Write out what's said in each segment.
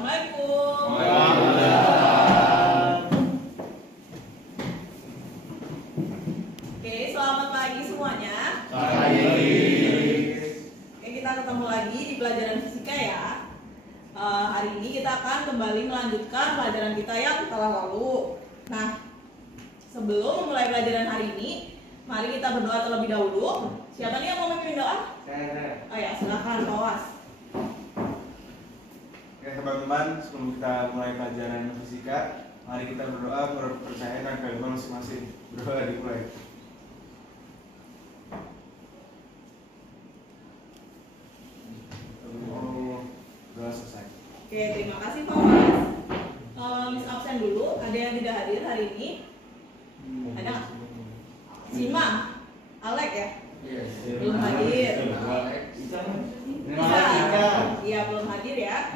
Assalamualaikum. Oke, selamat pagi semuanya. Oke, kita ketemu lagi di pelajaran fisika ya. Hari ini kita akan kembali melanjutkan pelajaran kita yang telah lalu. Nah, sebelum memulai pelajaran hari ini, mari kita berdoa terlebih dahulu. Siapa nih yang mau memimpin doa? Saya. Oh ya, silakan Pak Was. Oke teman-teman, sebelum kita mulai pelajaran fisika, mari kita berdoa mempercayakan kehidupan masing-masing. Berdoa dimulai. Doa selesai. Oke, terima kasih Pak Was. Miss absen dulu. Ada yang tidak hadir hari ini? Ada nggak? Sima, Alek ya? Belum hadir. Bisa. Iya, belum hadir ya.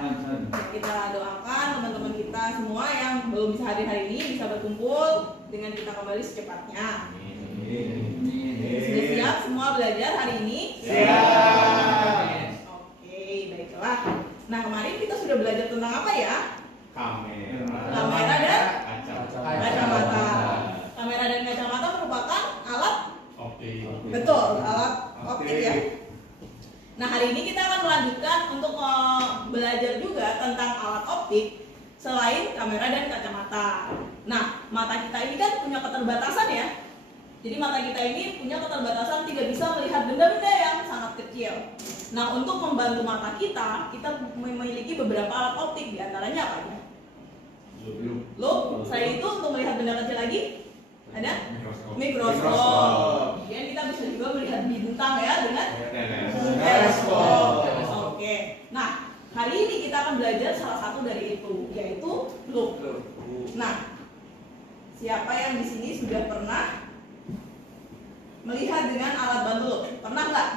Kita doakan teman-teman kita semua yang belum bisa hadir hari ini bisa berkumpul dengan kita kembali secepatnya. Sudah siap semua belajar hari ini? Siap. Oke, baiklah. Nah, kemarin kita sudah belajar tentang apa ya? Kamera dan kacamata. Kamera dan kacamata merupakan alat optik. Betul, alat optik ya. Nah, hari ini kita akan melanjutkan untuk belajar juga tentang alat optik selain kamera dan kacamata. Nah, mata kita ini kan punya keterbatasan ya. Jadi mata kita ini punya keterbatasan tidak bisa melihat benda-benda yang sangat kecil. Nah, untuk membantu mata kita memiliki beberapa alat optik, diantaranya apa ya? Loop. Selain itu untuk melihat benda kecil lagi ada mikroskop. Kemudian kita bisa juga melihat bintang ya dengan teleskop. Oke. Nah, hari ini kita akan belajar salah satu dari itu, yaitu loop. Nah, siapa yang di sini sudah pernah melihat dengan alat bantu loop? Pernah nggak?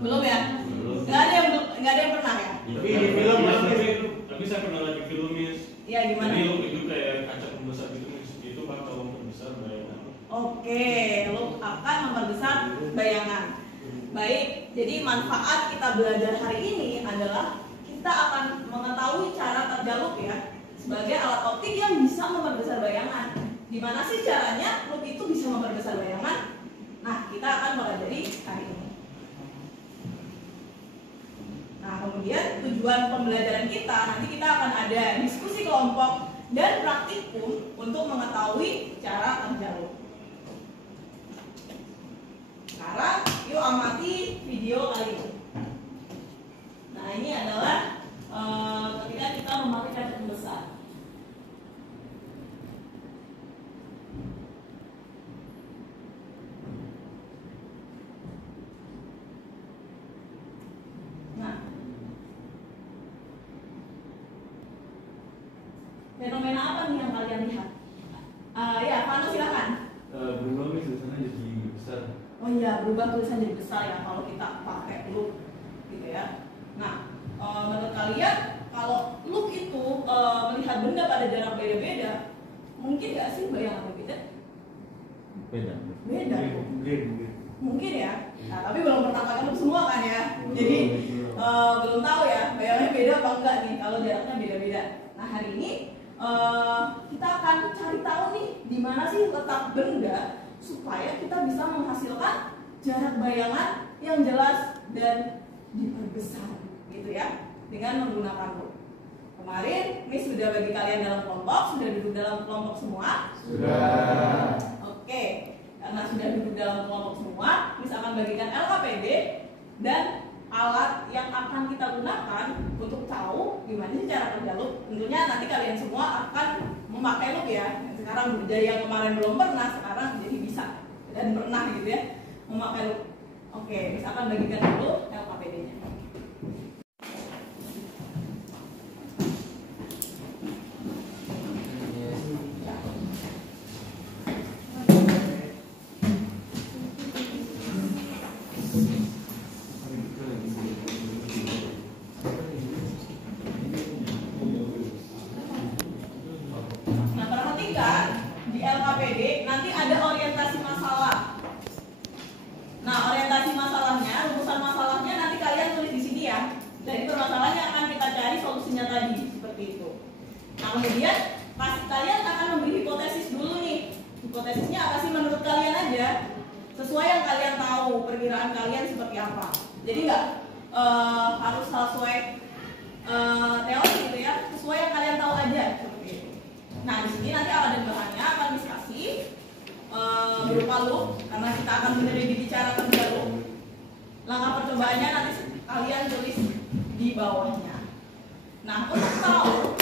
Belum ya? Nggak ada yang pernah ya? Tapi saya pernah lagi film Miss. Ya, gimana? Jadi loop itu kayak kaca pembesar gitu Miss. Itu bakal memperbesar bayangan. Oke, loop akan memperbesar bayangan. Baik, jadi manfaat kita belajar hari ini adalah kita akan mengetahui cara kerja loop ya, sebagai alat optik yang bisa memperbesar bayangan. Gimana sih caranya loop itu bisa memperbesar bayangan? Nah, kita akan pelajari hari ini. Nah, kemudian tujuan pembelajaran kita nanti kita akan ada diskusi kelompok dan praktikum untuk mengetahui cara kerja loop. Sekarang yuk amati video kali ini. Nah, ini adalah ketika kita memakai kaca pembesar. Nah, fenomena apa nih yang kalian lihat? Ya, Fano silakan. Berubah Miss, tulisannya jadi besar. Oh iya, berubah tulisan jadi besar ya kalau kita pakai loop gitu ya. Nah, menurut kalian kalau loop itu melihat benda pada jarak beda-beda, mungkin nggak sih bayangan beda? Beda. Mungkin ya. Nah, tapi belum pernah pakai loop semua kan ya. Jadi belum tahu ya bayangannya beda apa enggak nih kalau jaraknya beda-beda. Nah, hari ini kita akan cari tahu nih di mana sih letak benda supaya kita bisa menghasilkan jarak bayangan yang jelas dan diperbesar gitu ya dengan menggunakan loop. Kemarin Miss sudah bagi kalian dalam kelompok, sudah duduk dalam kelompok semua? Sudah. Oke, karena sudah duduk dalam kelompok semua, Miss akan bagikan LKPD dan alat yang akan kita gunakan untuk tahu gimana sih cara kerja loop. Tentunya nanti kalian semua akan memakai loop ya. Sekarang dari yang kemarin belum pernah, sekarang jadi bisa dan pernah gitu ya memakai loop. Oke, Miss akan bagikan dulu LKPD-nya. Nah, perhatikan di LKPD nanti ada orientasi masalah. Nah, orientasi masalahnya, rumusan masalahnya nanti kalian tulis di kemudian kalian akan memberi hipotesis dulu nih. Hipotesisnya apa sih menurut kalian aja, sesuai yang kalian tahu, perkiraan kalian seperti apa. Jadi nggak harus sesuai teori gitu ya, sesuai yang kalian tahu aja seperti itu. Nah di sini nanti alat dan bahannya akan dikasih berupa loop, karena kita akan menyelidiki cara kerja loop. Langkah percobaannya nanti kalian tulis di bawahnya. Nah untuk tahu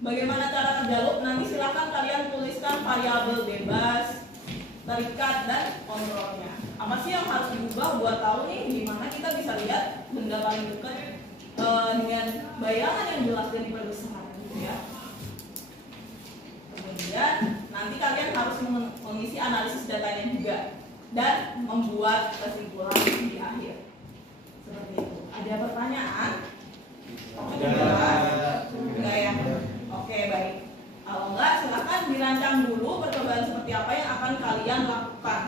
bagaimana cara kerja loop, nanti silahkan kalian tuliskan variabel bebas, terikat, dan kontrolnya. Apa sih yang harus diubah buat tahu nih gimana kita bisa lihat benda paling dekat dengan bayangan yang jelas dan diperbesar gitu ya. Kemudian nanti kalian harus mengisi analisis datanya juga dan membuat kesimpulan di akhir. Seperti itu. Ada pertanyaan? Enggak ya? Oke, baik. Kalau enggak, silakan dirancang dulu percobaan seperti apa yang akan kalian lakukan.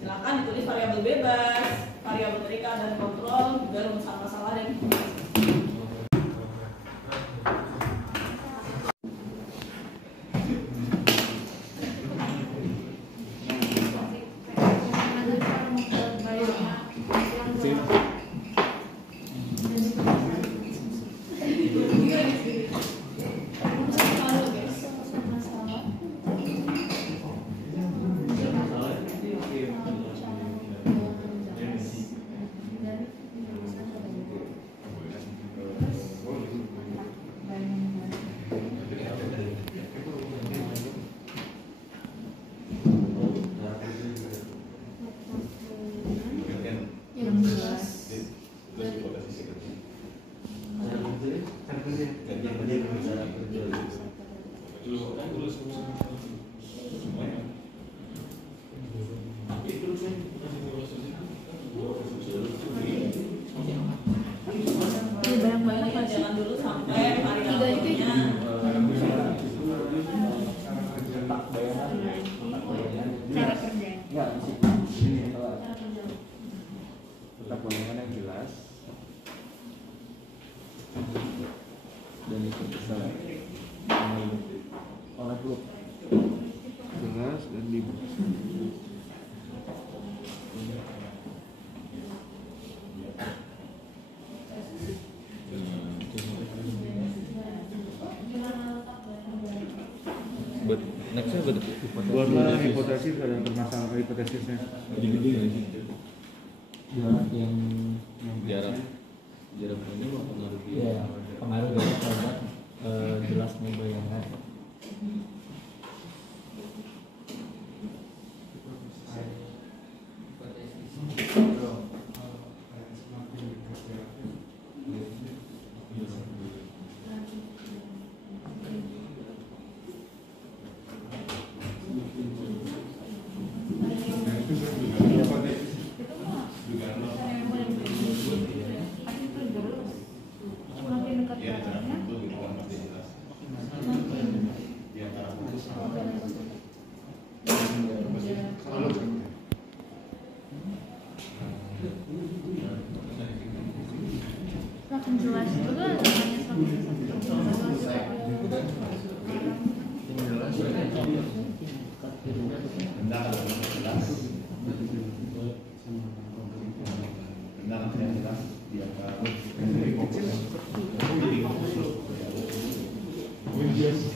Silakan ditulis variabel bebas, variabel terikat dan kontrol, juga rumusan masalah dan jangan dulu sampai variabelnya. Cara kerja. Enggak, ini tetap bayangan yang jelas dan itu bisa oleh loop jelas dan dibahas. Nextnya Buatlah hipotesis, ada permasalahan hipotesisnya. gede-gede nggak sih? Jarak yang Jarak ini mau pengaruh ya pengaruh dari terhadap jelasnya bayangan. Makin jelas juga namanya Yes.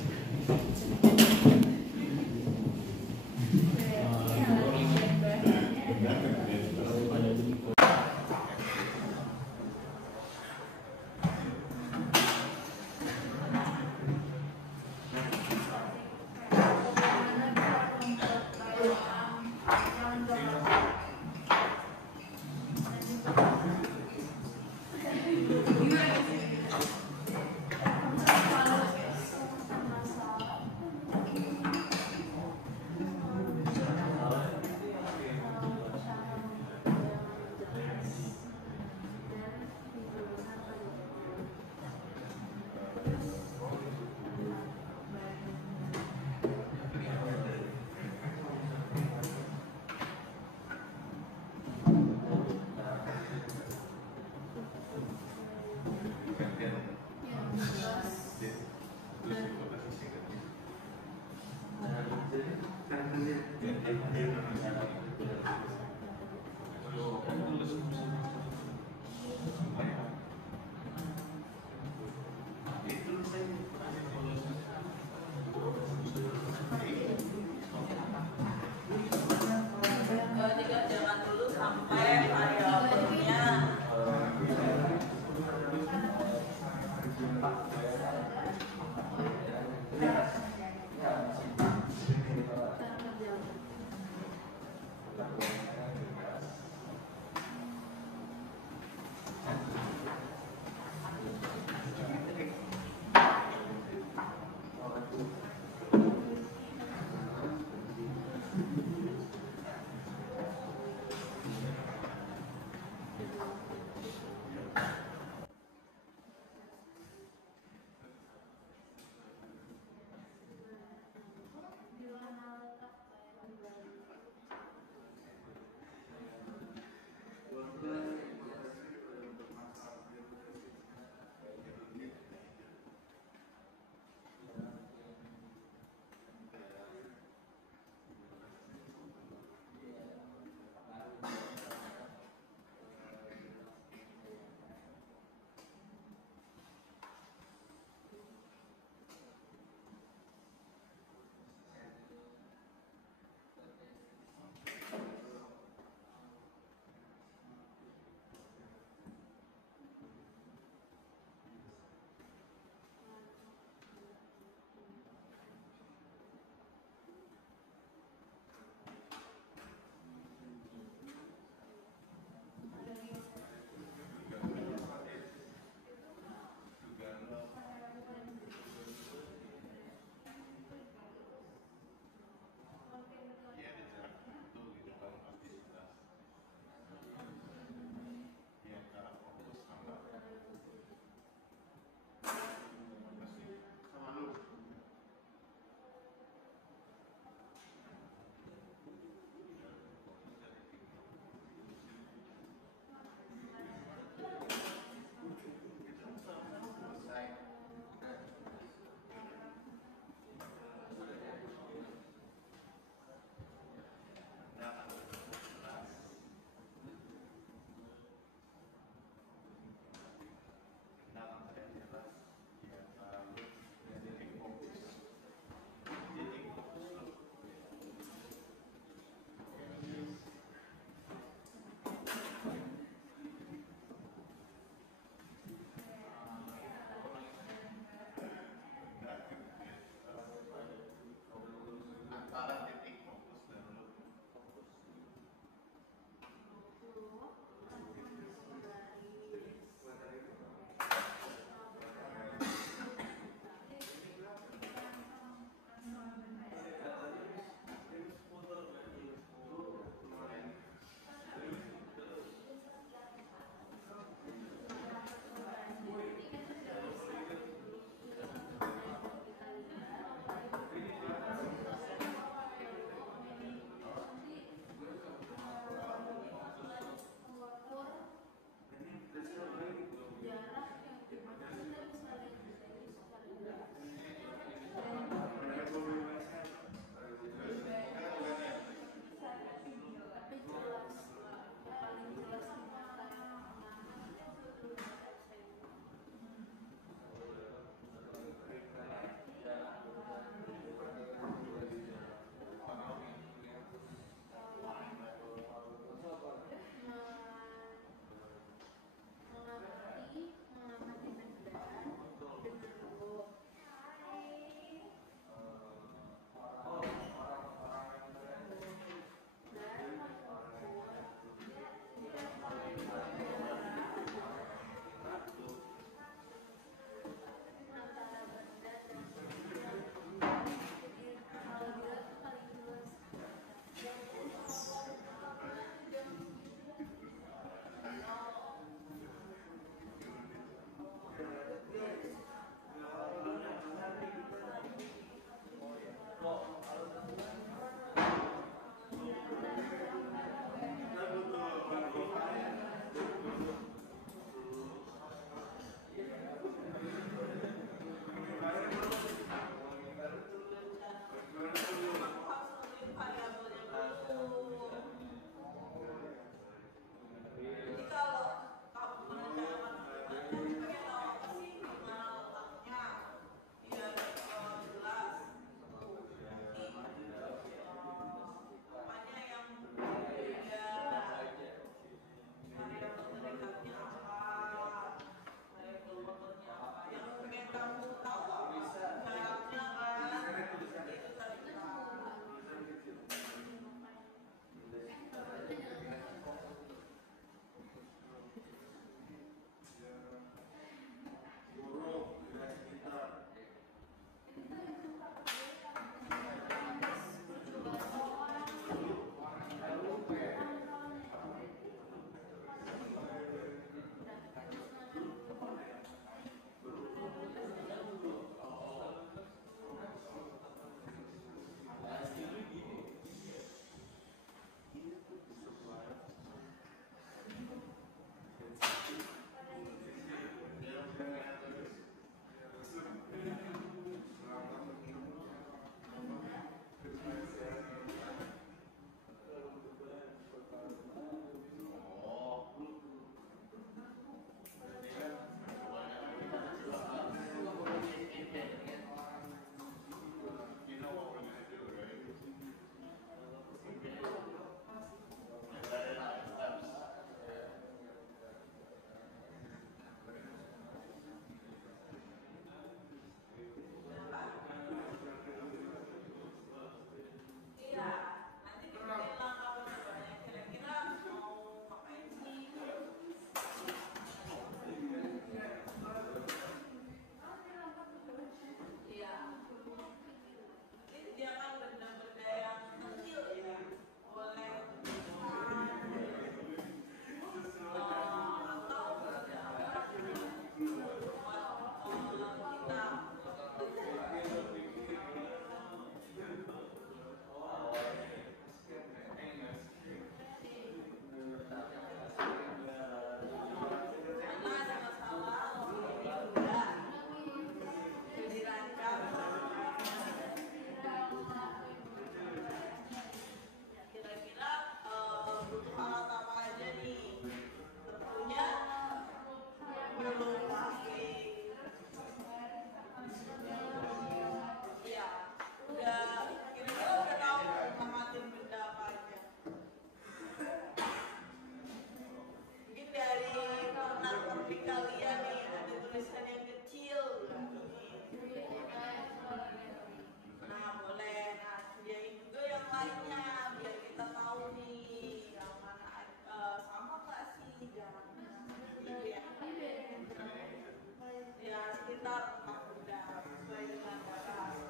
sekitar 4 benda sesuai dengan batas.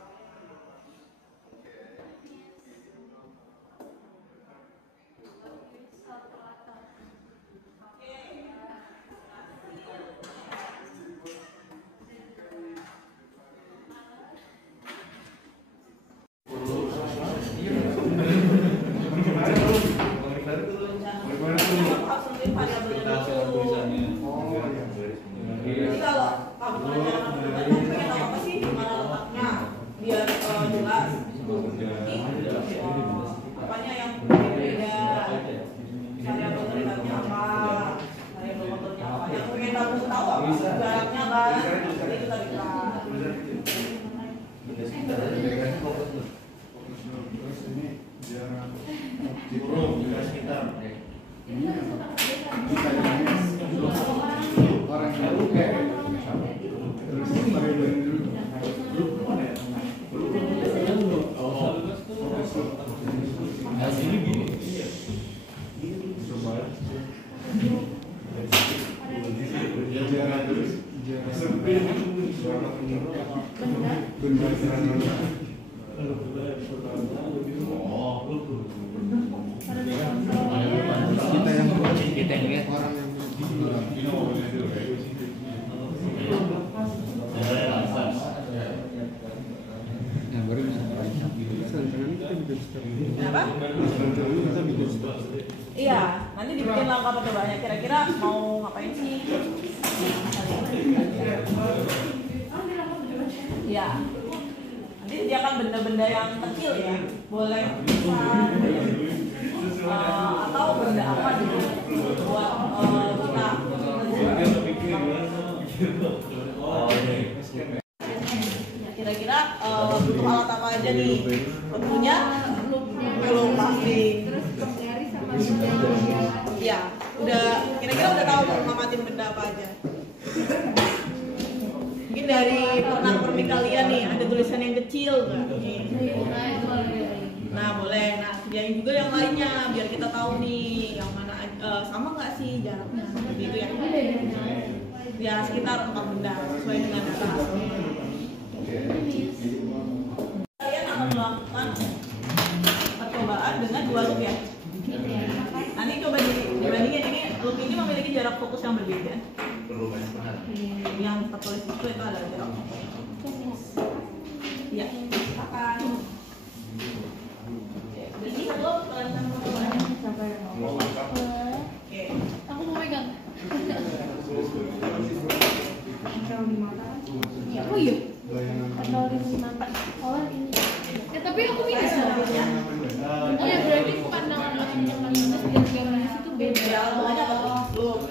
Jadi kalau kamu pengen tahu apa sih di mana letaknya biar jelas apanya yang berbeda, variabel terlibatnya apa, variabel motornya apa, yang pengen tahu apa jaraknya kan, jadi kita bisa. Iya, nanti dibikin langkah percobaannya. Kira-kira mau ngapain sih? Iya. Nanti sediakan benda-benda yang kecil ya. Boleh besar, atau benda apa gitu buat kita. Kira-kira butuh alat apa aja nih? Tentunya belum pasti. Iya, kira-kira udah tahu mau ngamatin benda apa aja. Mungkin dari pernak-pernik kalian nih ada tulisan yang kecil nggak? Nah boleh, nah sediain juga yang lainnya biar kita tahu nih yang mana sama nggak sih jaraknya, seperti itu ya. Ya sekitar 4 benda sesuai dengan data. Kalian akan melakukan percobaan dengan 2 loop ya. Nanti coba dibandingin, ini loop ini memiliki jarak fokus yang berbeda. Yang tertulis itu adalah jarak fokus. Ya, akan. Ini loop kalian percobaannya sampai. Oke. Aku mau pegang. Oh iya. Kalau di mata. Oh ini. Ya tapi aku minus loh. Oh ya berarti pandangan orang yang gambar di situ beda. Ya, makanya loop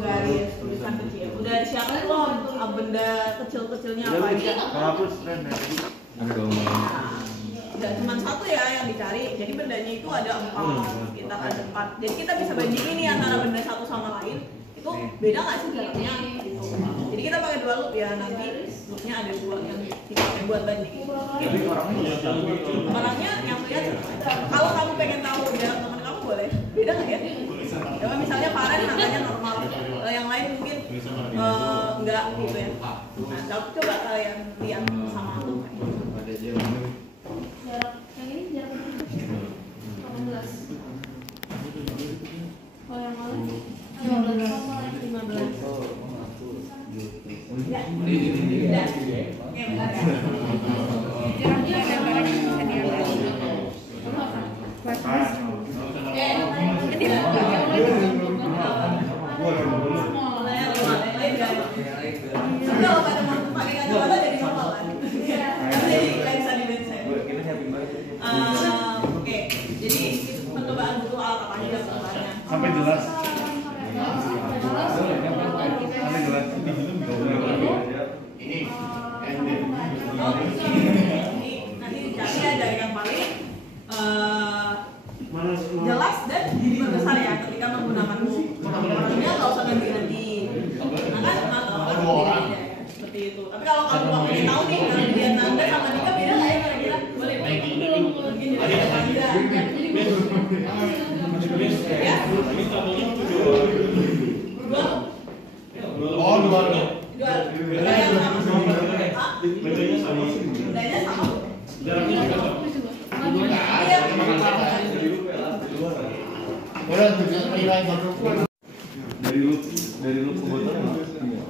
garis tulisan kecil. Udah disiapin belum benda kecil-kecilnya apa aja? Hapus friend. Nggak cuma 1 ya yang dicari. Jadi bendanya itu ada 4. Kita ada 4. Jadi kita bisa bandingin nih antara benda satu sama lain. Itu beda nggak sih jaraknya? Gitu. Jadi kita pakai 2 loop ya. Nanti loopnya ada 2 yang dipakai buat bandingin. Orangnya yang lihat. Kalau kamu pengen tahu jarak teman kamu boleh. Beda nggak ya? Coba misalnya Farhan angkanya normal. Yang lain mungkin enggak gitu ya. Nah, coba kalian lihat sama loop. Jarak yang ini jarak 18. Kalau yang lain 15 sama 15. Ya. Ya. Oke, benar ya. Jaraknya ada barang yang bisa diambil. Kalau pada mau pakai kacamata jadi normal kan? Jadi lensa di lensa. Oke, jadi percobaan butuh alat apa aja percobaannya? Sampai jelas. Ini Nanti dicari ada yang paling jelas dan diperbesar ya ketika menggunakan loop. Orangnya nggak usah ganti-ganti. Seperti itu. Tapi kalau kamu nggak ingin tahu nih, lihat Nanda sama Dika beda nggak ya kira-kira? Boleh mungkin jadi Nanda. Ya? Dua. Oh, 2 loop. Dua. Yang sama. Bedanya sama sih. Bedanya sama. Jaraknya juga sama. Iya. Dari lu ke botol apa? Iya.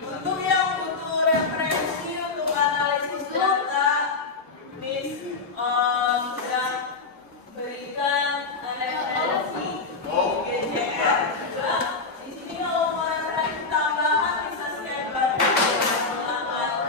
Untuk yang butuh referensi untuk analisis data, Miss sudah berikan referensi GCR juga. Di sini kalau mau referensi tambahan bisa scan barcode menggunakan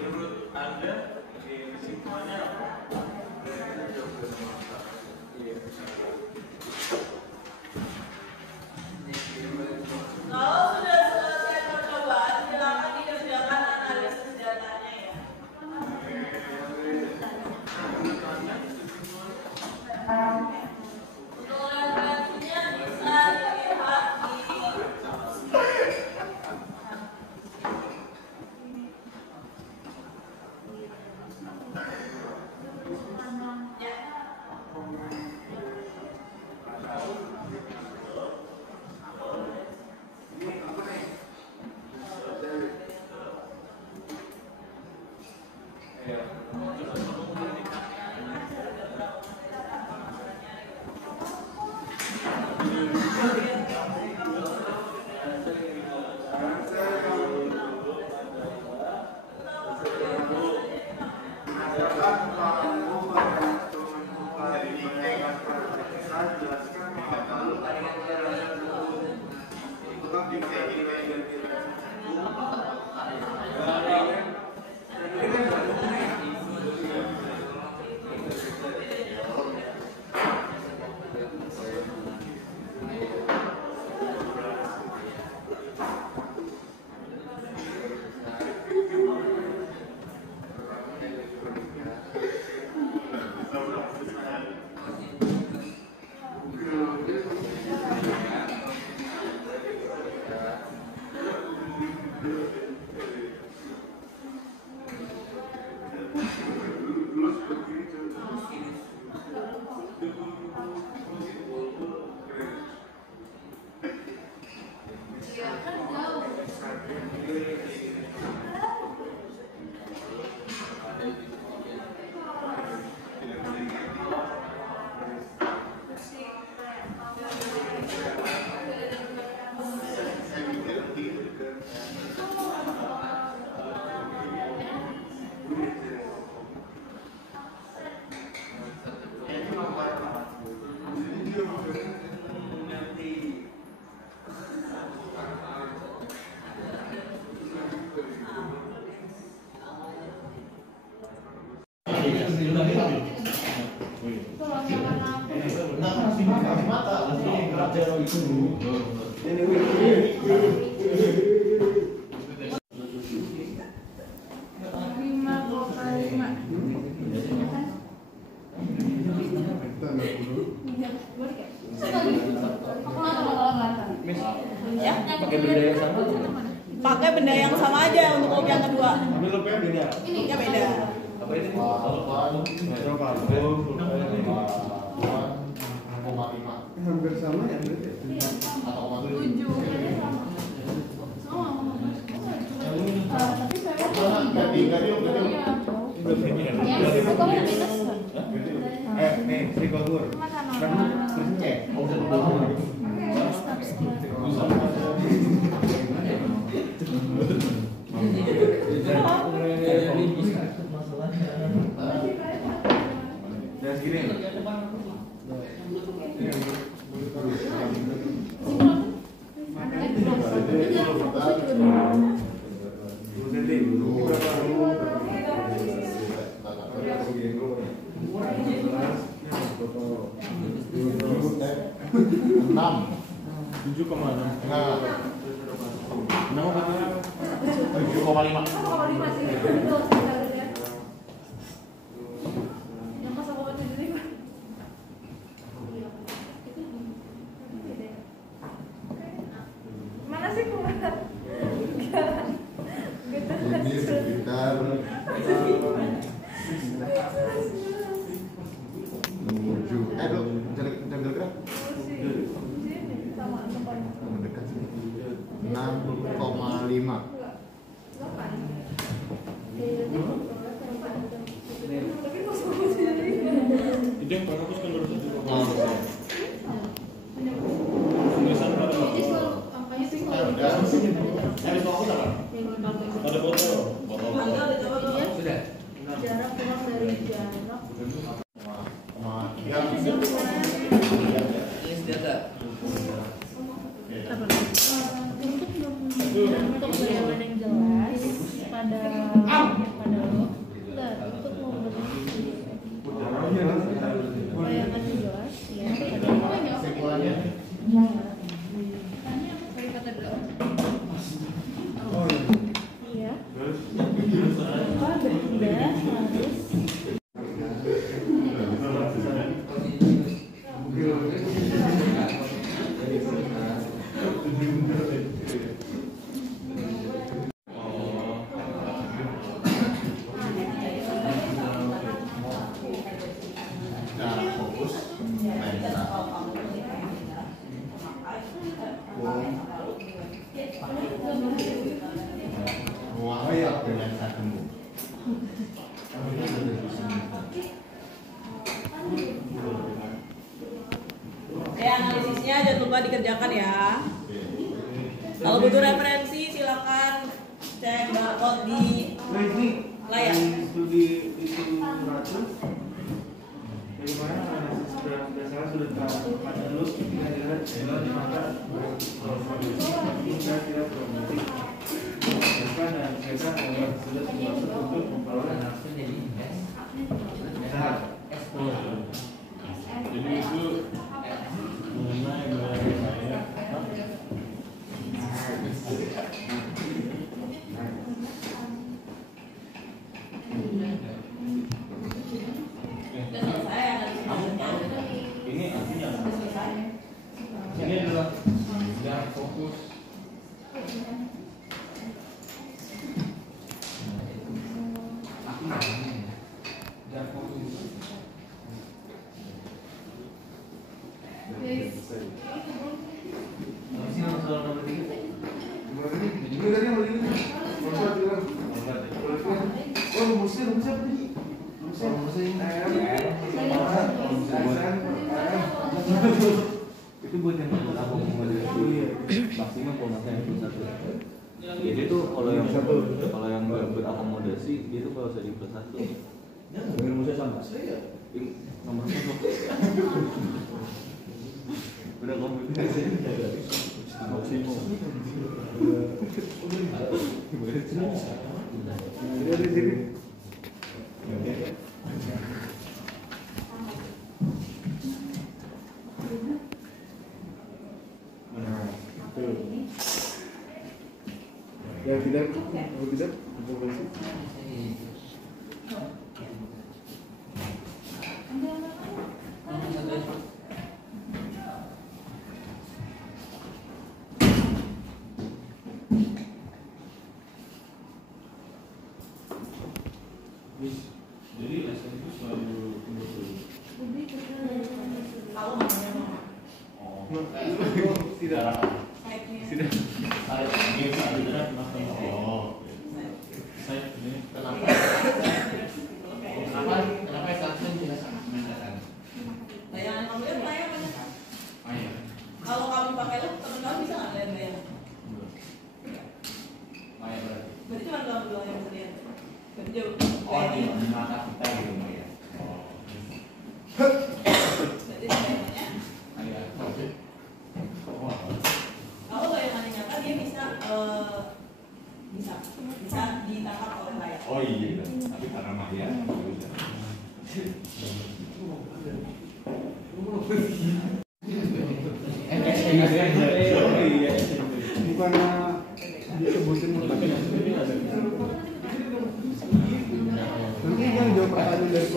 menurut Anda kesimpulannya apa? Kalau sudah selesai percobaan, silakan dikerjakan analisis datanya ya. Untuk referensinya bisa dilihat di ya, pakai benda yang sama aja untuk loop yang kedua. Ya beda. Hampir sama ya berarti. Nih, Srikultur. Dan segini. Mana sih keluar? Ini sekitar menuju jangan gerak mendekat sini 6,5. Itu yang bagus kan baru 1,5. Tulisan pada ada foto. Sudah. Jarak kurang dari jarak. Untuk bayangan yang jelas pada Analisisnya jangan lupa dikerjakan ya. Kalau butuh referensi silakan cek barcode di layar. Studi itu ratus. Bagaimana analisis berdasarkan sudut pandang lu kira-kira di mana kira-kira problematik dan mereka membuat sudah untuk memperoleh Jadi itu mengenai wilayah saya. ini artinya Ini adalah yang fokus. Yang fokus. Itu buat yang maksimum -1. Jadi tuh kalau yang berakomodasi dia tuh kalau saya di +1. Rumusnya sama. Nomor satu. Udah komunikasi. Maksimum. yang tidak informasi Jadi SM itu selalu tunggu dulu. Tahu namanya mama. Tidak. Tidak. Ini sebenarnya kenapa? Oh. Saya ini Kenapa saksi tidak menanyakan? Bayangan kamu lihat bayangan. ayah. Kalau kamu pakai loop, teman kamu bisa nggak lihat bayangan? Maya berarti. Berarti cuma kamu doang yang bisa lihat. Berarti jauh. Oh, di mata kita gitu Maya. Berarti bayangannya. Ayah. Kalau bayangannya nyata dia bisa ditangkap oleh layar. Oh iya, tapi karena Maya. bukan disebutin nanti kan jawab pertanyaan dari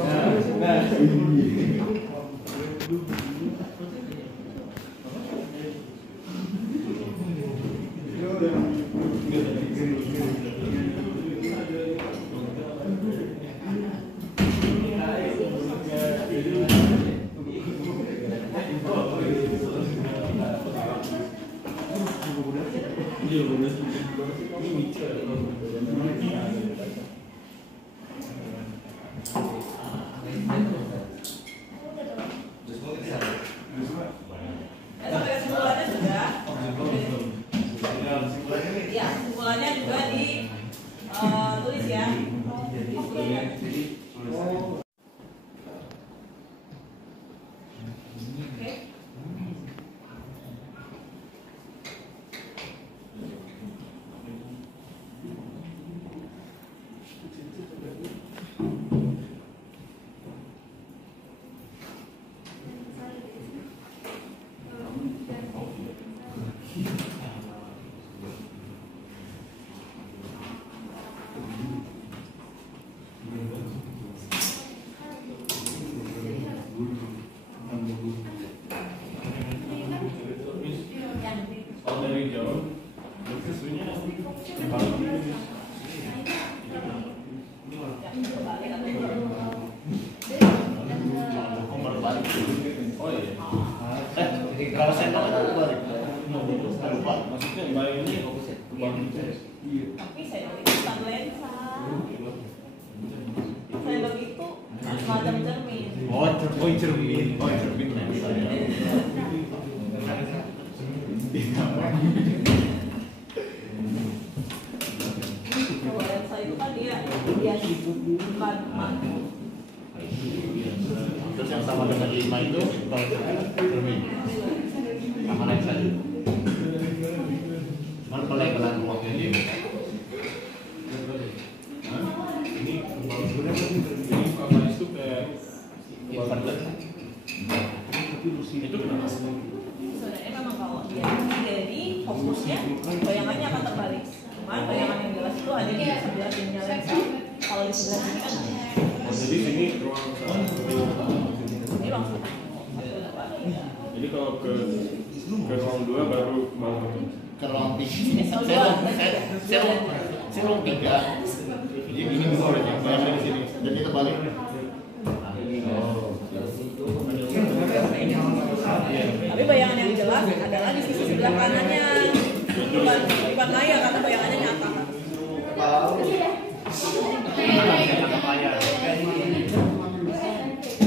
Sampai kesimpulannya sudah. Ya, kesimpulannya juga ditulis ya. Oke. Kalau dari jauh, itu sebenarnya kalau oh iya. Kalau saya tahu itu balik. Lupa. Maksudnya bayangannya kebalik itu. Tapi saya ikutan lensa. semacam cermin. Oh cermin nanti saya. Kalau lensa itu kan dia hias, bukan makhluk. Terus yang sama dengan 5 itu kalau cermin sama lensa juga. Mana pelebaran ruangnya dia? Ini kamar itu kayak itu kenapa? Sebenarnya memang kalau dia jadi fokusnya bayangannya akan terbalik. Cuman bayangan yang jelas itu hanya di sebelah sininya lensa. Kalau di sebelah sini kan Jadi ini ruang ini langsung. Jadi kalau ke ruang 2 baru Ke ruang 3. Saya ruang 3. Jadi ini bisa bayangan di sini. Jadi terbalik. Tapi bayangan yang jelas adalah di sisi sebelah kanannya. Bukan maya karena bayangannya nyata.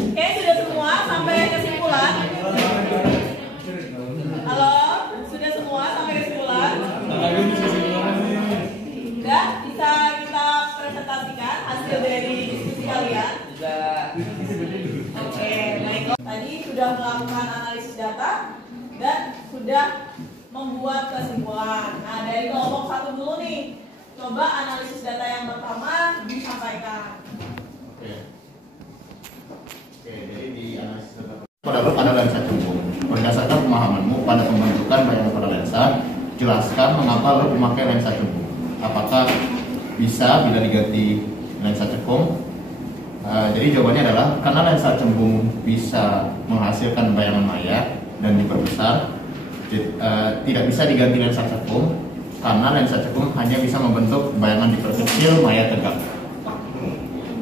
Oke, sudah semua sampai kesimpulan. Halo, sudah semua sampai kesimpulan? Sudah bisa kita presentasikan hasil dari diskusi kalian? Oke, baik. Tadi sudah melakukan analisis data dan sudah membuat kesimpulan. Nah, dari kelompok 1 dulu nih. Coba analisis data yang pertama disampaikan. Oke, jadi di analisis pada lensa cembung. Berdasarkan pemahamanmu pada pembentukan bayangan pada lensa, jelaskan mengapa lo memakai lensa cembung. Apakah bisa bila diganti lensa cekung? Jadi jawabannya adalah karena lensa cembung bisa menghasilkan bayangan maya dan diperbesar, tidak bisa diganti lensa cekung karena lensa cekung hanya bisa membentuk bayangan diperkecil maya tegak.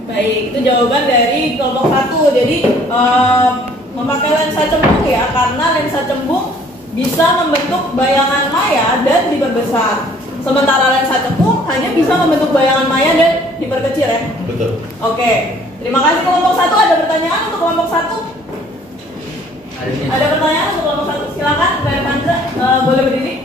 Baik, itu jawaban dari kelompok 1. Jadi memakai lensa cembung ya, karena lensa cembung bisa membentuk bayangan maya dan diperbesar. Sementara lensa cekung hanya bisa membentuk bayangan maya dan diperkecil ya. Betul. Oke, terima kasih kelompok 1. Ada pertanyaan untuk kelompok 1? Ada pertanyaan untuk kelompok 1? Silakan, Mbak Pandra, boleh berdiri.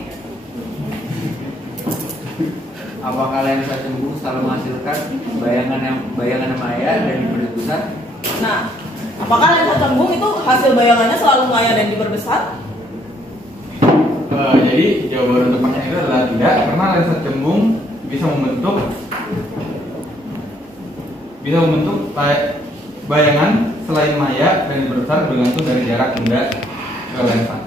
Apakah lensa cembung selalu menghasilkan bayangan maya dan diperbesar? Nah, apakah lensa cembung itu hasil bayangannya selalu maya dan diperbesar? Jadi jawaban untuk pertanyaan itu adalah tidak, karena lensa cembung bisa membentuk bayangan selain maya dan diperbesar bergantung dari jarak benda ke lensa.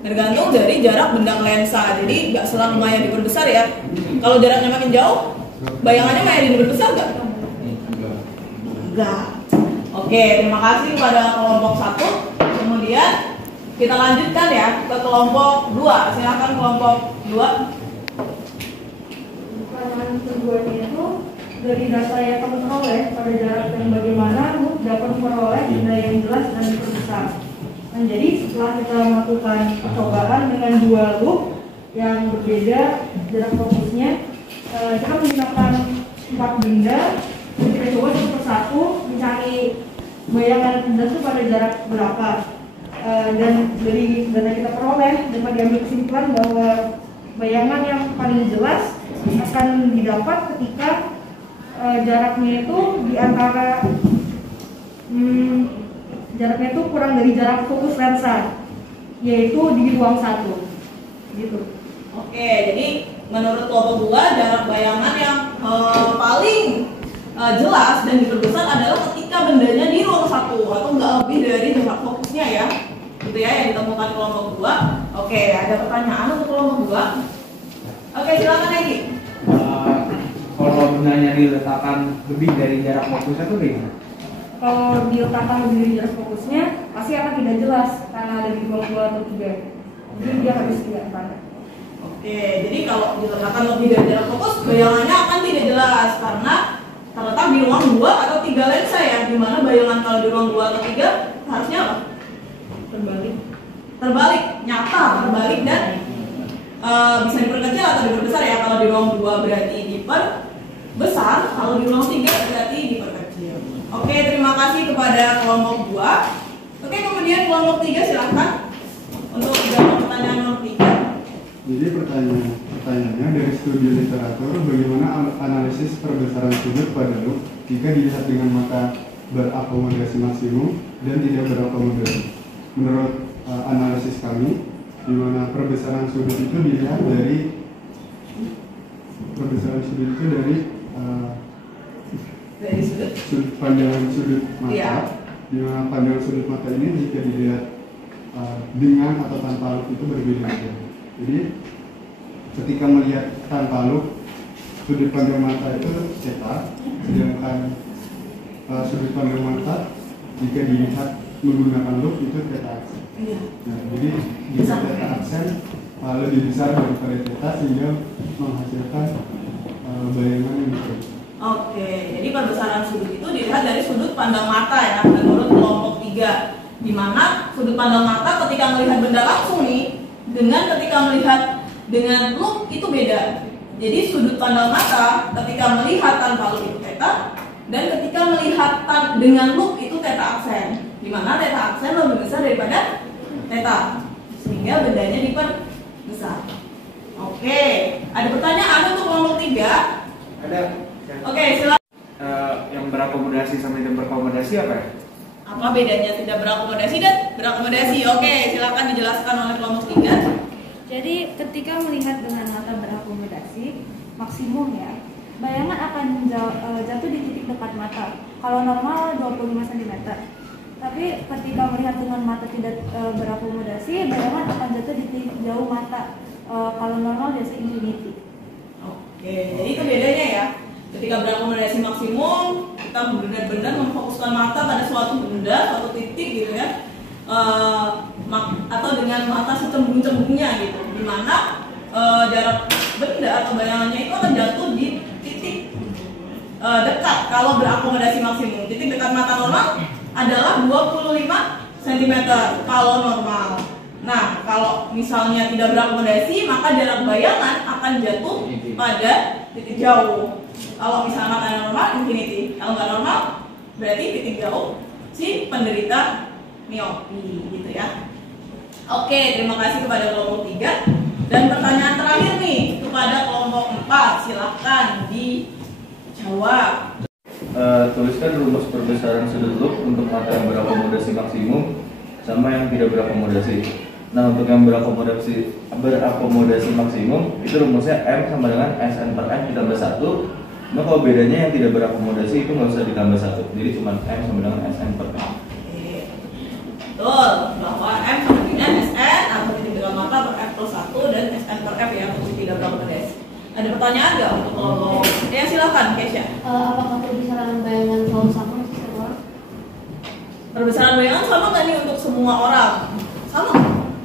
Tergantung dari jarak benda ke lensa, jadi nggak selalu maya diperbesar ya. Kalau jaraknya makin jauh, bayangannya maya diperbesar nggak? Enggak. Oke, terima kasih kepada kelompok 1. Kemudian kita lanjutkan ya ke kelompok 2. Silakan kelompok 2. Pertanyaan keduanya itu dari data yang kamu peroleh pada jarak yang bagaimana dapat memperoleh benda yang jelas dan diperbesar. Nah, jadi setelah kita melakukan percobaan dengan 2 loop yang berbeda jarak fokusnya, kita menggunakan 4 benda. Kita coba satu persatu mencari bayangan benda itu pada jarak berapa. Dan dari data kita peroleh dapat diambil kesimpulan bahwa bayangan yang paling jelas akan didapat ketika jaraknya itu di antara jaraknya itu kurang dari jarak fokus lensa, yaitu di ruang 1 gitu. Oke, jadi menurut kelompok 2 jarak bayangan yang paling jelas dan diperbesar adalah ketika bendanya di ruang 1 atau nggak lebih dari jarak fokusnya ya, gitu ya, yang ditemukan kelompok 2. Oke, ada pertanyaan untuk kelompok 2? Oke, silakan Egi. Kalau bendanya diletakkan lebih dari jarak fokusnya itu gimana? Kalau diletakkan lebih dari jarak fokusnya pasti akan tidak jelas karena ada di ruang 2 atau 3. Jadi dia harus tidak terang. Oke, jadi kalau diletakkan lebih dari jarak fokus, bayangannya akan tidak jelas karena terletak di ruang 2 atau 3 lensa ya, dimana bayangan kalau di ruang 2 atau 3 harusnya apa? Terbalik, nyata, terbalik dan bisa diperkecil atau diperbesar ya. Kalau di ruang 2 berarti diperbesar, kalau di ruang 3 berarti diperkecil. Oke, terima kasih kepada kelompok 2. Oke, kemudian kelompok 3 silahkan untuk menjawab pertanyaan nomor 3. Jadi pertanyaannya dari studi literatur, bagaimana analisis perbesaran sudut pada loop jika dilihat dengan mata berakomodasi maksimum dan tidak berakomodasi? Menurut analisis kami, di mana perbesaran sudut itu dilihat dari sudut pandangan sudut mata, di mana pandangan sudut mata ini jika dilihat dengan atau tanpa loop itu berbeda. Jadi ketika melihat tanpa loop, sudut pandang mata itu theta, sedangkan sudut pandang mata jika dilihat menggunakan loop itu theta aksen. Nah, jadi jika theta aksen lebih besar daripada theta sehingga menghasilkan bayangan yang besar. Oke, jadi perbesaran sudut itu dilihat dari sudut pandang mata ya, menurut kelompok 3, di mana sudut pandang mata ketika melihat benda langsung nih dengan ketika melihat dengan loop itu beda. Jadi sudut pandang mata ketika melihat tanpa loop itu theta, dan ketika melihat dengan loop itu theta aksen, di mana theta aksen lebih besar daripada theta, sehingga bendanya diperbesar. Oke, ada pertanyaan untuk kelompok 3? Ada. Oke, silakan. Yang berakomodasi sama tidak berakomodasi apa ya? Apa bedanya tidak berakomodasi dan berakomodasi? Oke, silakan dijelaskan oleh kelompok 3. Jadi ketika melihat dengan mata berakomodasi maksimum ya, bayangan akan jatuh di titik dekat mata. Kalau normal 25 cm. Tapi ketika melihat dengan mata tidak berakomodasi, bayangan akan jatuh di titik jauh mata. Kalau normal biasa infinity. Oke, jadi itu bedanya ya. Ketika berakomodasi maksimum, kita benar-benar memfokuskan mata pada suatu benda, suatu titik gitu ya, atau dengan mata secembung-cembungnya gitu, dimana jarak benda atau bayangannya itu akan jatuh di titik dekat. Kalau berakomodasi maksimum, titik dekat mata normal adalah 25 cm kalau normal. Nah, kalau misalnya tidak berakomodasi, maka jarak bayangan akan jatuh pada titik jauh. Kalau misalnya matanya normal, infinity. Kalau nggak normal, berarti titik jauh si penderita miopi, gitu ya. Oke, terima kasih kepada kelompok 3. Dan pertanyaan terakhir nih kepada kelompok 4, silahkan dijawab. Tuliskan rumus perbesaran sudut loop untuk mata yang berakomodasi maksimum sama yang tidak berakomodasi. Nah, untuk yang berakomodasi maksimum itu rumusnya M sama dengan Sn per M ditambah 1. Nah, kalau bedanya yang tidak berakomodasi itu nggak usah ditambah 1, jadi cuma M sama dengan Sn per M. Betul, bahwa M sama dengan Sn atau titik dekat mata per F plus 1 dan Sn per F ya untuk tidak berakomodasi. Ada pertanyaan nggak untuk kelompok? Ya silakan, Kesha. Apakah perbesaran bayangan selalu sama untuk setiap orang? Perbesaran bayangan sama nggak nih untuk semua orang? Sama?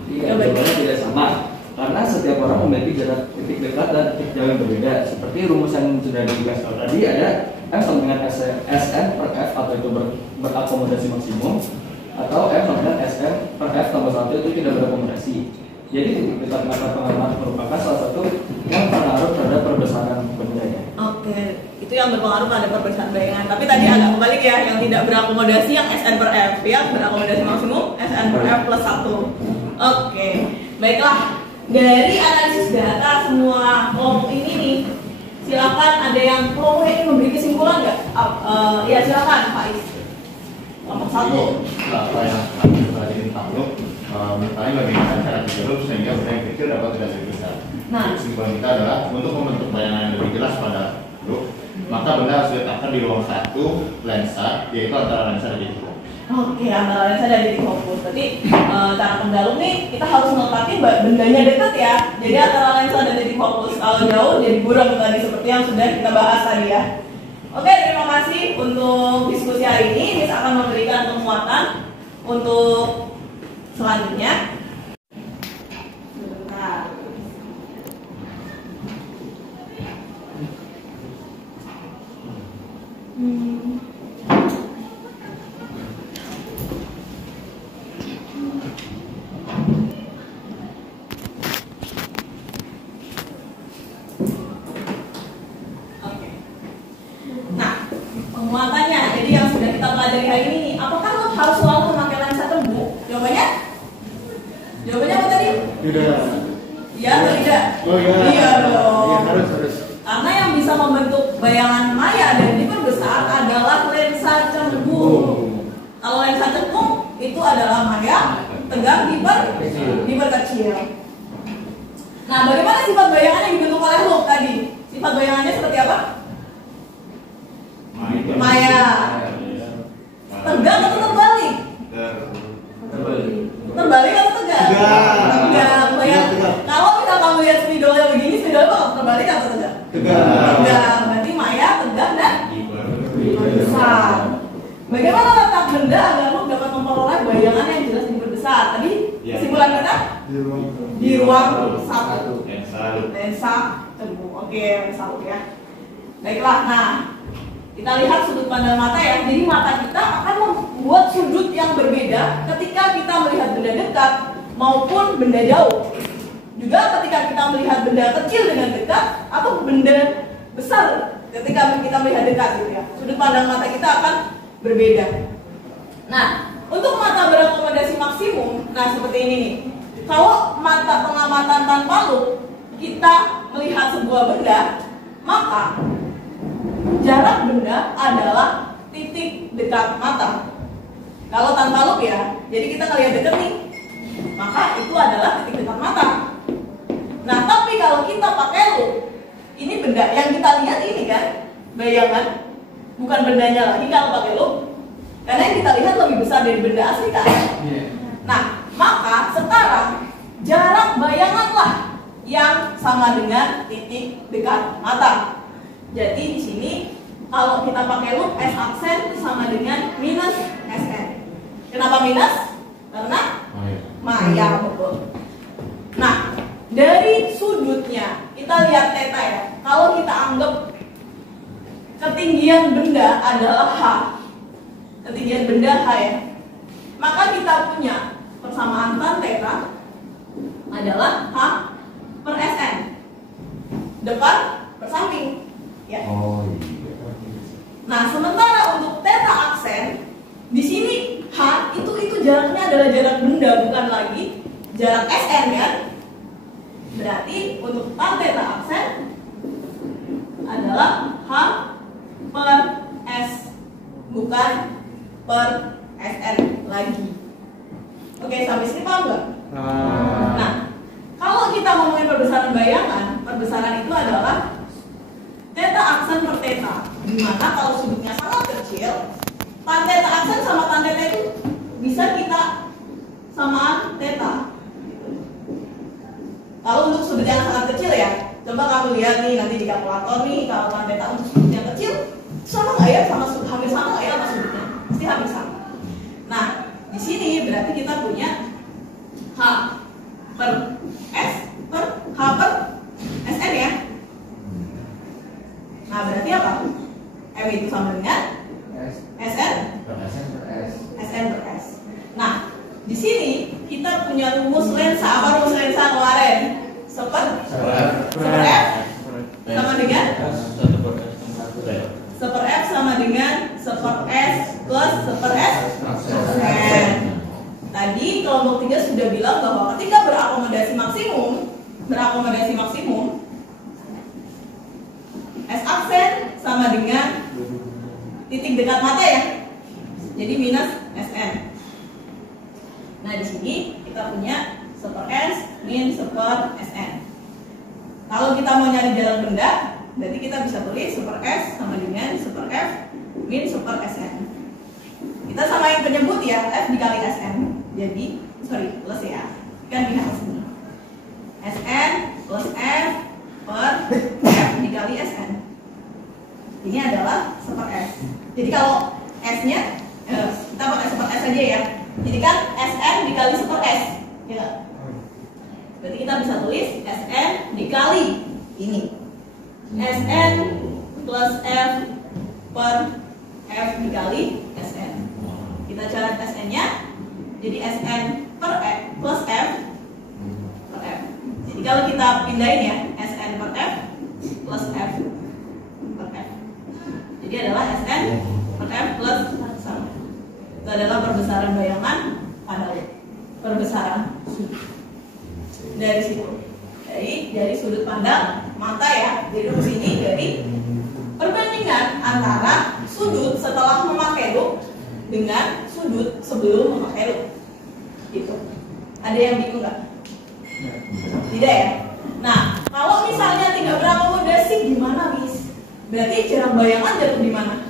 Iya, jawabannya tidak sama. Karena setiap orang memiliki jarak titik dekat dan titik jauh yang berbeda. Seperti rumus yang sudah dikasih tadi, ada M sama dengan Sn per F atau itu berakomodasi maksimum, atau M sama dengan Sn per F tambah 1 itu tidak berakomodasi. Jadi titik dekat mata pengamatan merupakan salah satu yang berpengaruh terhadap perbesaran bendanya. Oke, itu yang berpengaruh pada perbesaran bayangan. Tapi tadi agak kebalik ya, yang tidak berakomodasi yang Sn per F, yang berakomodasi maksimum Sn per F plus 1. Oke, baiklah. Dari analisis data semua kelompok ini nih, silakan ada yang kelompok ini memberi kesimpulan nggak? Ya silakan Pak Is. Kelompok 1. Apa yang kami pelajari tentang loop, misalnya bagaimana cara kerja loop sehingga benda yang kecil dapat tidak lebih besar. Nah, kesimpulan kita adalah untuk membentuk bayangan yang lebih jelas pada loop, maka benda harus diletakkan di ruang satu lensa, yaitu antara lensa dan titik fokus. Oke, antara lensa dan titik fokus. Berarti cara pendalum nih kita harus meletakin bendanya dekat ya. Jadi antara lensa dan titik fokus. Kalau jauh jadi buram tadi seperti yang sudah kita bahas tadi ya. Oke, terima kasih untuk diskusi hari ini. Miss akan memberikan penguatan untuk selanjutnya. Sebentar. Penguatannya, jadi yang sudah kita kita pelajari hari ini, apakah lo harus selalu memakai lensa cembung? Jawabannya apa tadi? Tidak. Iya atau tidak? Oh iya. Iya dong. Iya, harus. Karena yang bisa membentuk bayangan maya dan diperbesar adalah lensa cembung. Kalau lensa cembung itu adalah maya tegang diperkecil. Nah, bagaimana sifat bayangan yang dibentuk oleh lo tadi? Sifat bayangannya seperti apa? Maya. Tegang atau terbalik? Terbalik atau tegang? Tegang. Kalau kita kamu lihat spidolnya begini, spidolnya bakal terbalik atau tegang? Tegang. Berarti maya, tegang dan besar. Bagaimana letak benda agar lo dapat memperoleh bayangan yang jelas diperbesar? Tadi kesimpulan kita di ruang satu. Lensa cembung. Oke, lensa ya. Baiklah. Nah, kita lihat sudut pandang mata ya. Jadi mata kita akan membuat sudut yang berbeda ketika kita melihat benda dekat maupun benda jauh. Juga ketika kita melihat benda kecil dengan dekat atau benda besar ketika kita melihat dekat gitu ya. Sudut pandang mata kita akan berbeda. Nah, untuk mata berakomodasi maksimum, nah seperti ini nih. Kalau mata pengamatan tanpa lup kita melihat sebuah benda, maka jarak benda adalah titik dekat mata. Kalau tanpa lup ya, jadi kita ngelihat dekat nih, maka itu adalah titik dekat mata. Nah, tapi kalau kita pakai lup, ini benda yang kita lihat ini kan, bayangan, bukan bendanya lagi kalau pakai lup, karena yang kita lihat lebih besar dari benda asli kan. Nah, maka sekarang jarak bayanganlah yang sama dengan titik dekat mata. Jadi di sini kalau kita pakai lup S aksen sama dengan minus SN. Kenapa minus? Karena maya betul. Nah, dari sudutnya kita lihat theta ya. Kalau kita anggap ketinggian benda adalah H, ketinggian benda H ya, maka kita punya persamaan tan theta adalah H per SN, depan per samping ya. Nah, sementara untuk theta aksen di sini H itu jaraknya adalah jarak benda, bukan lagi jarak SN kan. Berarti untuk tan theta aksen adalah H per S, bukan per SN lagi. Oke, sampai sini paham nggak? Nah, kalau kita ngomongin perbesaran bayangan, perbesaran itu adalah theta aksen per theta. Dimana kalau sudutnya sangat kecil, tan theta aksen sama tan theta itu bisa kita samaan theta. Kalau untuk sudut yang sangat kecil ya, coba kamu lihat nih nanti di kalkulator nih, kalau tan theta untuk sudut yang kecil sama nggak ya, sama sudut hampir sama nggak ya sama sudutnya? Pasti hampir sama. Nah, di sini berarti kita punya H per S per H per SN ya. Nah, berarti apa? M itu sama dengan SN per S. Nah, di sini kita punya rumus lensa. Apa rumus lensa kemarin? Seper F sama dengan seper F sama dengan seper S plus seper S. Tadi kelompok 3 sudah bilang bahwa ketika berakomodasi maksimum S aksen sama dengan titik dekat mata ya. Jadi minus SN. Nah, di sini kita punya seper S min seper SN. Kalau kita mau nyari jarak benda, berarti kita bisa tulis seper S sama dengan seper F min seper SN. Kita samain penyebut ya, F dikali SN. Jadi, plus ya. Kan di atas sini. SN plus F per F dikali SN. Ini adalah seper S. Jadi kalau S-nya kita pakai seper S aja ya. Jadi kan SN dikali seper S, ya. Berarti kita bisa tulis SN dikali ini. SN plus F per F dikali SN. Kita cari SN-nya. Jadi SN per F plus F per F. Jadi kalau kita pindahin ya, SN per F plus F per F. Jadi adalah SN per F plus 1. adalah perbesaran bayangan pada loop. Perbesaran sudut. Dari situ. Dari sudut pandang mata ya. Jadi rumus ini dari perbandingan antara sudut setelah memakai loop dengan sudut sebelum memakai loop. Gitu. Ada yang bingung nggak? Tidak ya? Nah, kalau misalnya tidak berakomodasi gimana, Miss? Berarti jarak bayangan jatuh di mana?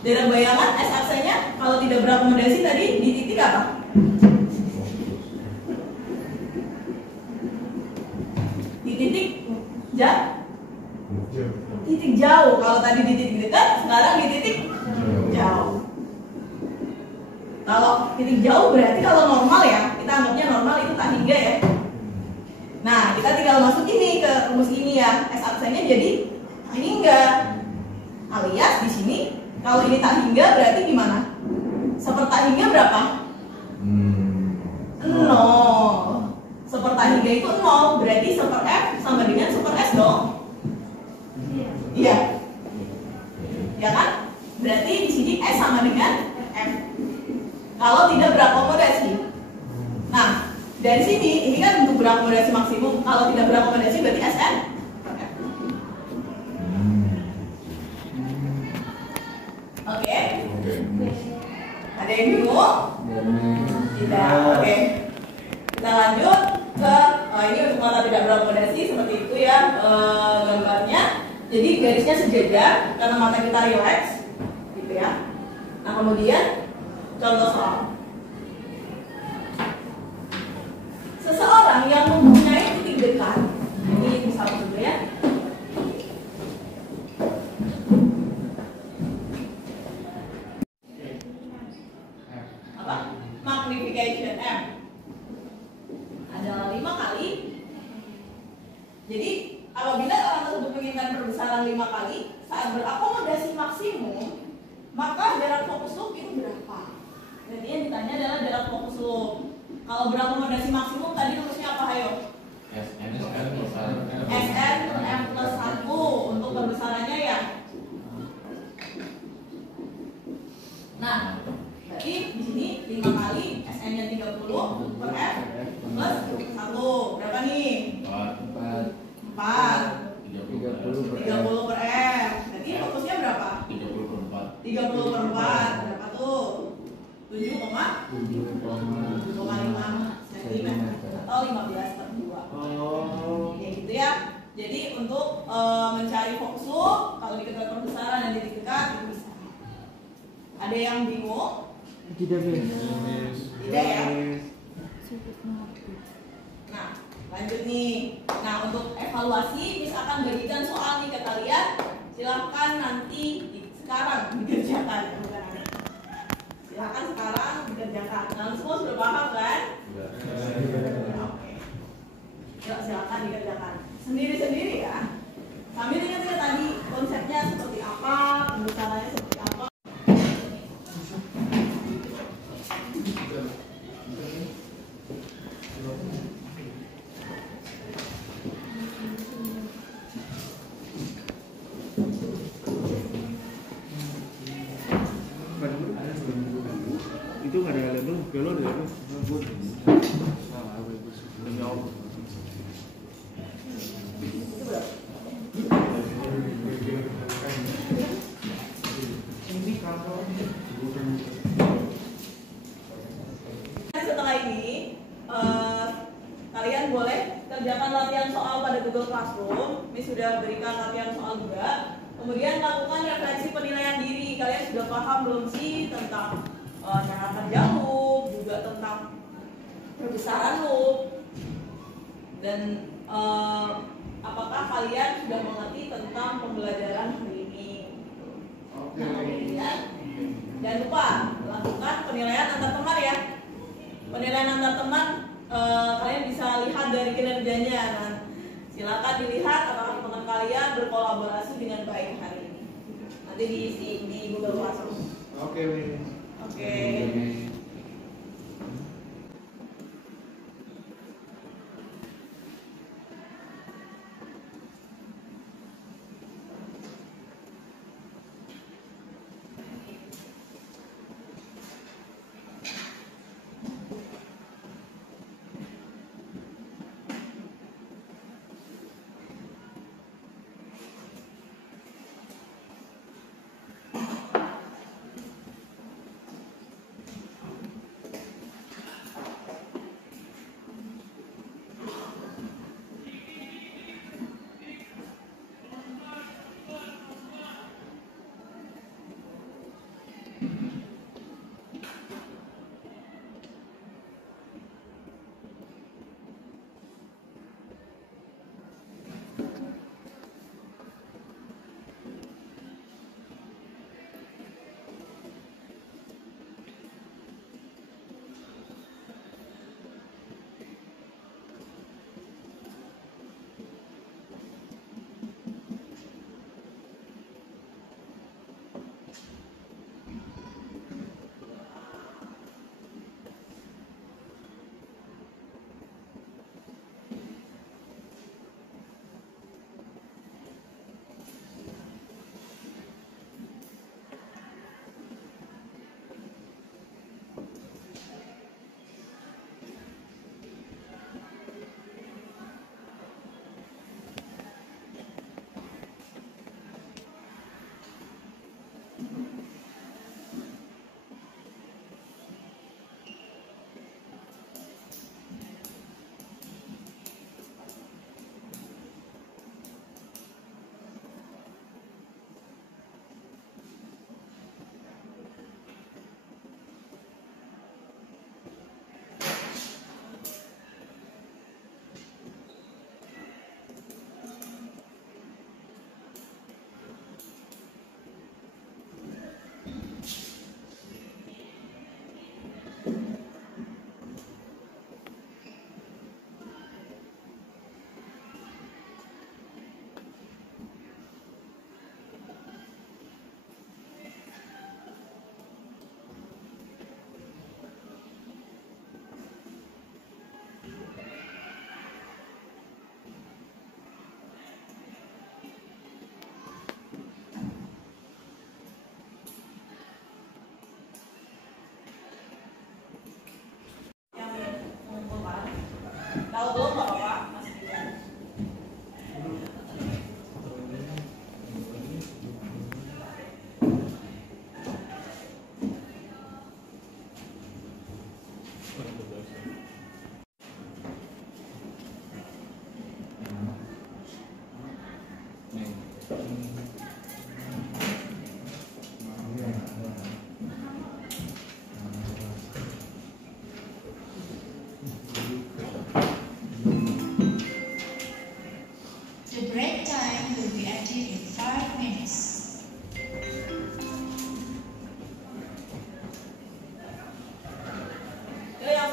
Jarak bayangan S-aksennya kalau tidak berakomodasi tadi di titik apa? Di titik titik jauh. Kalau tadi di titik dekat, sekarang di titik jauh. Kalau titik jauh berarti kalau normal ya, kita anggapnya normal itu tak hingga ya. Nah, kita tinggal masuk ini ke rumus ini ya. S-aksennya jadi tak hingga. Alias di sini kalau ini tak hingga berarti gimana? Sepertak hingga berapa? 0. Sepertak hingga itu 0, berarti seper F sama dengan seper S dong. Iya. Ya kan? Berarti di sini S sama dengan F. Kalau tidak berakomodasi. Nah, dari sini ini kan untuk berakomodasi maksimum. Kalau tidak berakomodasi berarti SN. Oke. Ada yang bingung? Tidak. Oke. Kita lanjut ke ini untuk mata tidak berakomodasi seperti itu ya gambarnya. Jadi garisnya sejajar karena mata kita rileks, gitu ya. Nah kemudian contoh soal. Seseorang yang mempunyai titik dekat, ini misal dulu ya. Apa? Magnification M adalah 5 kali. Jadi apabila orang tersebut menginginkan perbesaran 5 kali saat berakomodasi maksimum, maka jarak fokus loop itu berapa? Jadi yang ditanya adalah jarak fokus loop. Kalau berakomodasi maksimum tadi rumusnya apa, ayo? SN M plus 1 untuk perbesarannya ya. Nah, berarti di sini 5 kali SN-nya 30 per F plus 1. Berapa nih? 4. 30 per F. Berarti fokusnya berapa? 30 per 4. Berapa tuh? 7,5 cm atau 15 per 2. Kayak gitu ya. Jadi untuk mencari fokus loop, kalau diketahui perbesaran dan titik dekat itu bisa. Ada yang bingung? Tidak. Tidak ya? Nah, lanjut nih. Nah, untuk evaluasi, Miss akan bagikan soal nih ke kalian. Silahkan nanti sekarang dikerjakan. Silahkan sekarang dikerjakan. Nah, semua sudah paham kan? Oke. Yuk, silahkan dikerjakan. Sendiri-sendiri ya. Sambil ingat-ingat tadi konsepnya seperti apa, pembesarannya seperti apa. Itu nggak ada label, belum ada label. Setelah ini kalian boleh kerjakan latihan soal pada Google Classroom. Miss sudah berikan latihan soal juga. Kemudian lakukan refleksi penilaian diri. Kalian sudah paham belum sih tentang cara kerja loop, juga tentang perbesaran loop, dan apakah kalian sudah mengerti tentang pembelajaran hari ini? Nah, jangan lupa lakukan penilaian antar teman ya. Penilaian antar teman kalian bisa lihat dari kinerjanya. Nah, silakan dilihat apakah teman kalian berkolaborasi dengan baik hari ini. Nanti diisi di Google Classroom. Oke.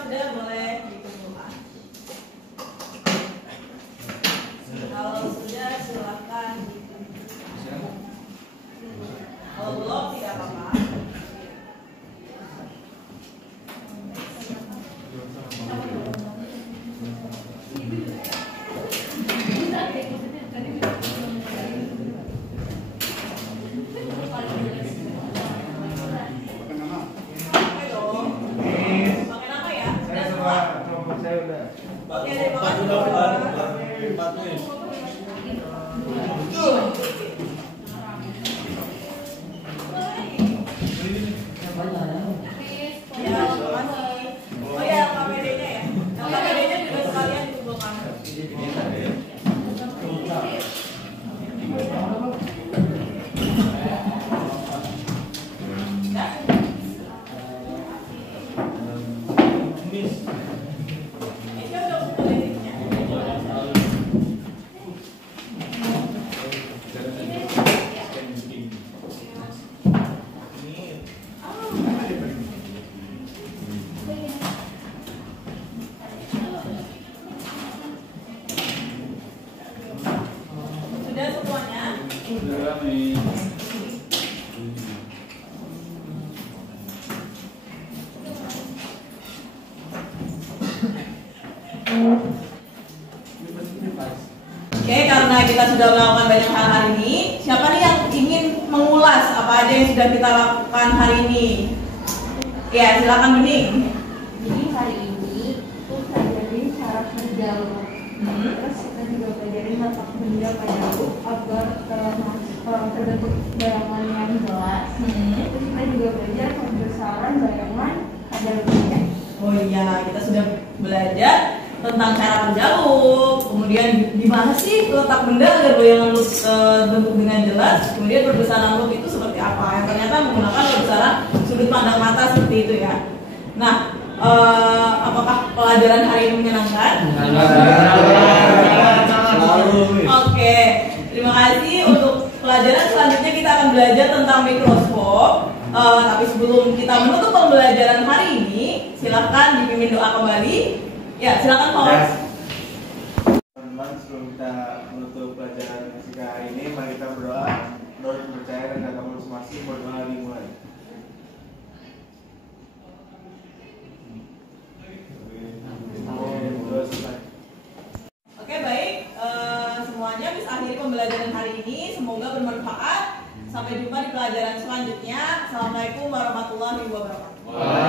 sudah boleh dikumpulkan. Kalau sudah silakan. Kalau belum tidak apa-apa. Oke, terima kasih. Oh ya, KPD-nya ya. KPD-nya juga sekalian dikumpulkan. Sudah semuanya? Sudah, Mi. Oke, karena kita sudah melakukan banyak hal hari ini, siapa nih yang ingin mengulas apa aja yang sudah kita lakukan hari ini? Ya, silakan Bening. Jadi hari ini kita pelajarin cara berdialog. Terus kita juga pelajarin letak benda pada buku agar terbentuk bayangan yang jelas. Terus kita juga belajar pembesaran bayangan pada benda. Oh iya, kita sudah belajar tentang cara menjaluk, kemudian di mana sih letak benda agar bayangan bentuk dengan jelas, kemudian perbesaran loop itu seperti apa, yang ternyata menggunakan perbesaran sudut pandang mata seperti itu ya. Nah, apakah pelajaran hari ini menyenangkan? Oke, terima kasih. Untuk pelajaran selanjutnya kita akan belajar tentang mikroskop. Tapi sebelum kita menutup pembelajaran hari ini, silahkan dipimpin doa kembali. Ya, silakan Pak. Teman-teman, sebelum kita menutup pelajaran fisika hari ini, mari kita berdoa. Menurut percaya dan agama masing-masing, berdoa dimulai. Oke, baik. Semuanya bisa akhiri pembelajaran hari ini. Semoga bermanfaat. Sampai jumpa di pelajaran selanjutnya. Assalamualaikum warahmatullahi wabarakatuh.